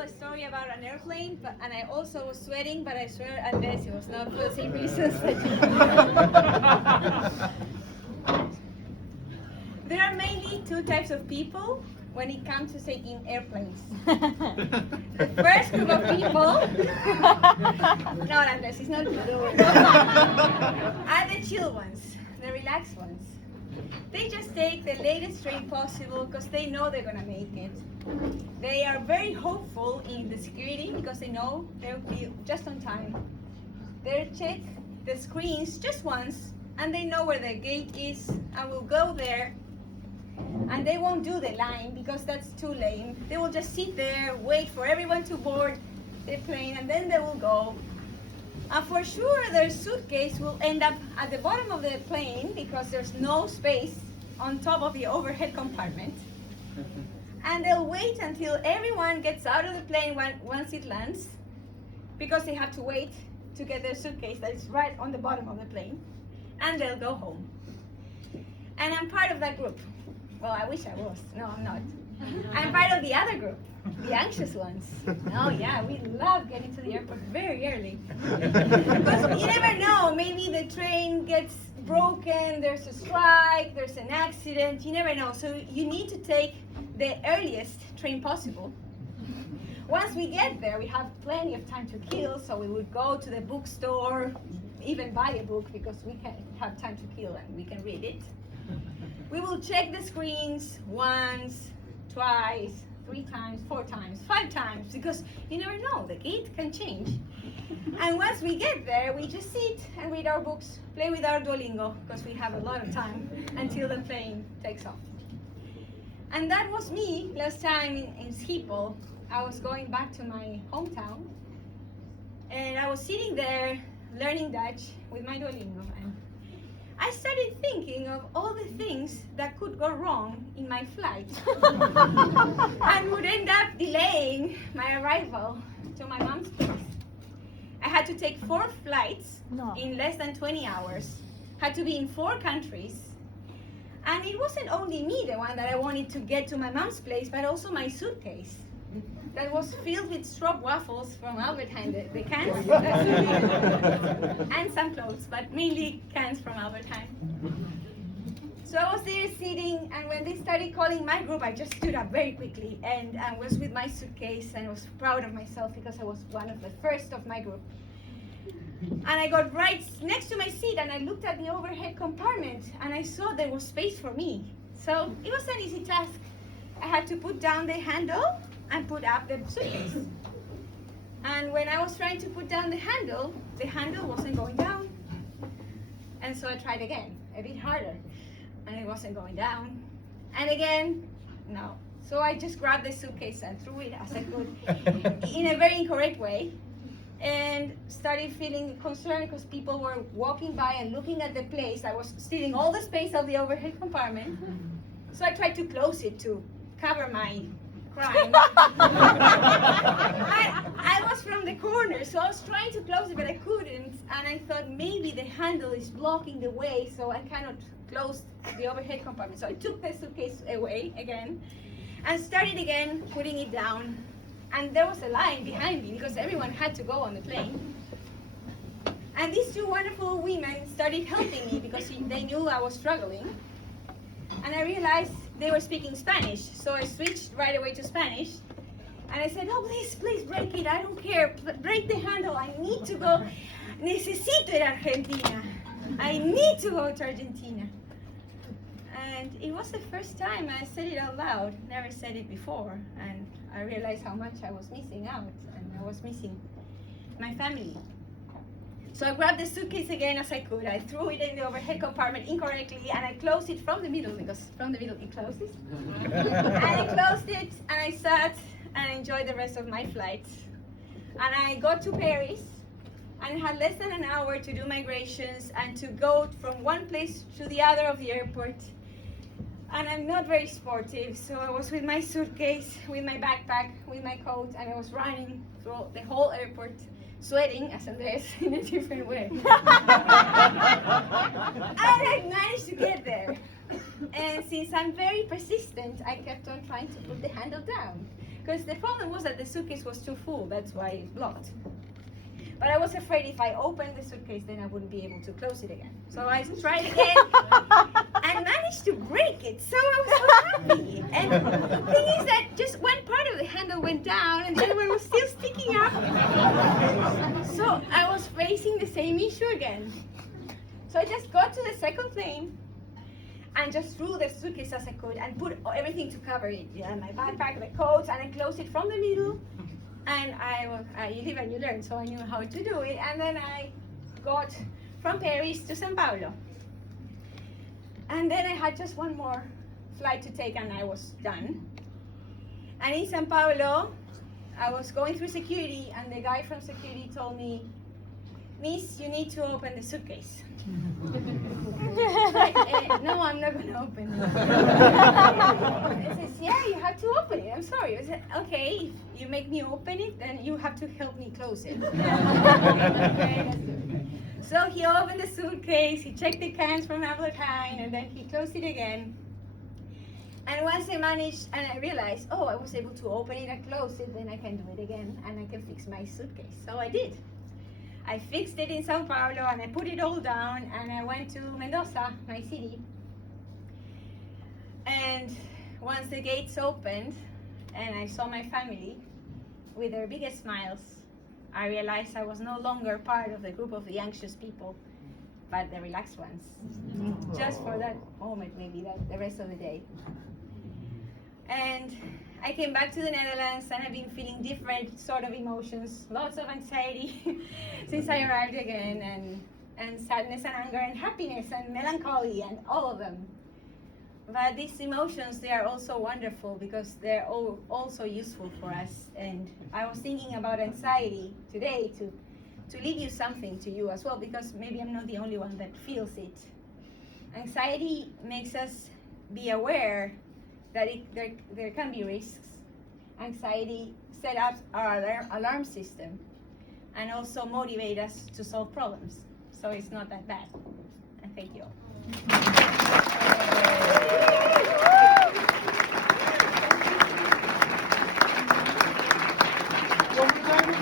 tell a story about an airplane, and I also was sweating, but I swear, Andres, it was not for the same reasons. There are mainly two types of people when it comes to taking airplanes. The first group of people, no, Andres, it's not good. Are the chill ones, the relaxed ones. They just take the latest train possible because they know they're gonna make it. They are very hopeful in the security because they know they'll be just on time. They'll check the screens just once and they know where the gate is and will go there. And they won't do the line because that's too lame. They will just sit there, wait for everyone to board the plane, and then they will go. And for sure their suitcase will end up at the bottom of the plane because there's no space on top of the overhead compartment. And they'll wait until everyone gets out of the plane once it lands, because they have to wait to get their suitcase that is right on the bottom of the plane, and they'll go home. And I'm part of that group. Well, I wish I was. No, I'm not. I'm part of the other group, the anxious ones. Oh yeah, we love getting to the airport very early. Because you never know, maybe the train gets broken, there's a strike, there's an accident, you never know. So you need to take the earliest train possible. Once we get there, we have plenty of time to kill, so we would go to the bookstore, even buy a book because we can have time to kill and we can read it. We will check the screens once, twice, 3 times, 4 times, 5 times, because you never know, the gate can change. And once we get there, we just sit and read our books, play with our Duolingo, because we have a lot of time until the plane takes off. And that was me last time in Schiphol. I was going back to my hometown, and I was sitting there learning Dutch with my Duolingo. And I started thinking of all the things that could go wrong in my flight and would end up delaying my arrival to my mom's place. I had to take 4 flights in less than 20 hours, had to be in 4 countries, and it wasn't only me, the one that I wanted to get to my mom's place, but also my suitcase that was filled with stroopwafels from Albert Heijn, the cans, and some clothes, but mainly cans from Albert Heijn. So I was there sitting, and when they started calling my group, I just stood up very quickly, and I was with my suitcase, and I was proud of myself because I was one of the first of my group. And I got right next to my seat, and I looked at the overhead compartment, and I saw there was space for me. So it was an easy task. I had to put down the handle and put up the suitcase. And when I was trying to put down the handle wasn't going down. And so I tried again, a bit harder, and it wasn't going down. And again, no. So I just grabbed the suitcase and threw it as I could in a very incorrect way, and started feeling concerned because people were walking by and looking at the place. I was stealing all the space of the overhead compartment. So I tried to close it to cover my crime. I was from the corner, so I was trying to close it, but I couldn't. And I thought maybe the handle is blocking the way, so I cannot close the overhead compartment. So I took the suitcase away again and started again putting it down. And there was a line behind me because everyone had to go on the plane. And these 2 wonderful women started helping me because they knew I was struggling. And I realized they were speaking Spanish, so I switched right away to Spanish. And I said, oh, please break it, I don't care, break the handle, I need to go, necesito ir a Argentina, I need to go to Argentina. And it was the first time I said it out loud, never said it before, and I realized how much I was missing out, and I was missing my family. So I grabbed the suitcase again as I could. I threw it in the overhead compartment incorrectly, and I closed it from the middle, because from the middle it closes. And I closed it, and I sat and enjoyed the rest of my flight. And I got to Paris, and had less than an hour to do migrations and to go from one place to the other of the airport. And I'm not very sportive, so I was with my suitcase, with my backpack, with my coat, and I was running through the whole airport, sweating as Andres in a different way. And I managed to get there. And since I'm very persistent, I kept on trying to put the handle down. Because the problem was that the suitcase was too full, that's why it's blocked. But I was afraid if I opened the suitcase, then I wouldn't be able to close it again. So I tried again and managed to break it. So I was so happy. And the thing is that just one part of the handle went down and the other one was still sticking up. So I was facing the same issue again. So I just got to the second plane and just threw the suitcase as I could and put everything to cover it. Yeah, my backpack, the coats, and I closed it from the middle. And you live and you learn, so I knew how to do it. And then I got from Paris to Sao Paulo. And then I had just one more flight to take and I was done. And in Sao Paulo, I was going through security and the guy from security told me, "Miss, you need to open the suitcase." Like, no, I'm not going to open it. He says, "Yeah, you have to open it. I'm sorry." I said, "Okay, if you make me open it, then you have to help me close it." Okay, let's do it. So he opened the suitcase, he checked the cans from Albert Heijn, and then he closed it again. And once I managed, and I realized, oh, I was able to open it and close it, then I can do it again, and I can fix my suitcase. So I did. I fixed it in Sao Paulo and I put it all down and I went to Mendoza, my city. And once the gates opened and I saw my family with their biggest smiles, I realized I was no longer part of the group of the anxious people, but the relaxed ones. Just for that moment, maybe the rest of the day. And I came back to the Netherlands and I've been feeling different sort of emotions, lots of anxiety since I arrived again, and sadness and anger and happiness and melancholy and all of them. But these emotions, they are also wonderful because they're all also useful for us. And I was thinking about anxiety today to leave you something to you as well, because maybe I'm not the only one that feels it. Anxiety makes us be aware that there can be risks. Anxiety set up our alarm system and also motivate us to solve problems. So it's not that bad. And thank you all.